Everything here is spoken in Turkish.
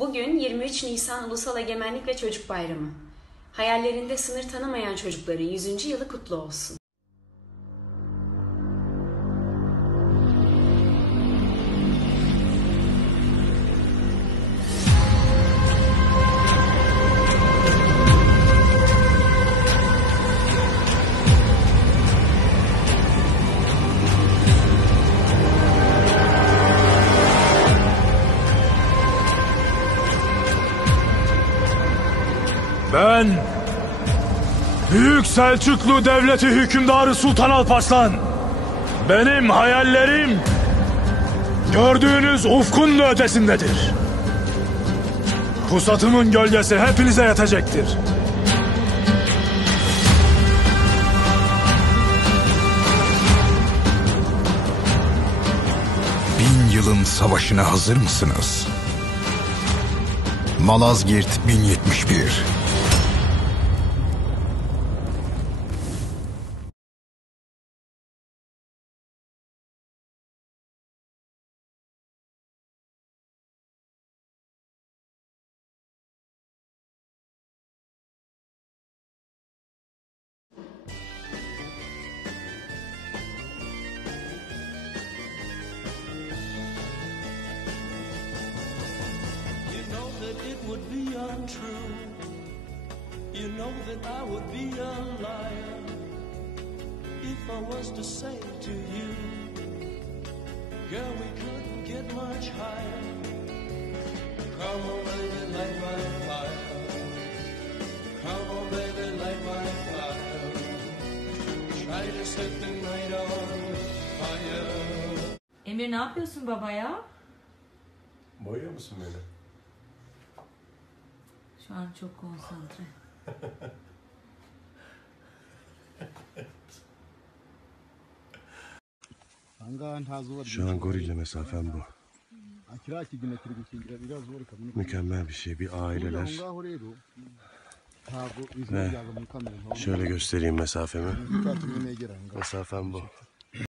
Bugün 23 Nisan Ulusal Egemenlik ve Çocuk Bayramı. Hayallerinde sınır tanımayan çocukların 100. yılı kutlu olsun. Ben Büyük Selçuklu Devleti Hükümdarı Sultan Alparslan. Benim hayallerim gördüğünüz ufkun da ötesindedir. Pusatımın gölgesi hepinize yetecektir. Bin yılın savaşına hazır mısınız? Malazgirt 1071. It would be untrue. You know that I would be a liar if I was to say to you, girl, we couldn't get much higher. Come on, baby, light my fire. Come on, baby, light my fire. Try to set the night on fire. Emir, ne yapıyorsun baba ya? Boyuyor musun beni? Şu an çok konsantre. Şu an gorille mesafem bu. Mükemmel bir şey, bir aileler. Ve şöyle göstereyim mesafemi. Mesafem bu.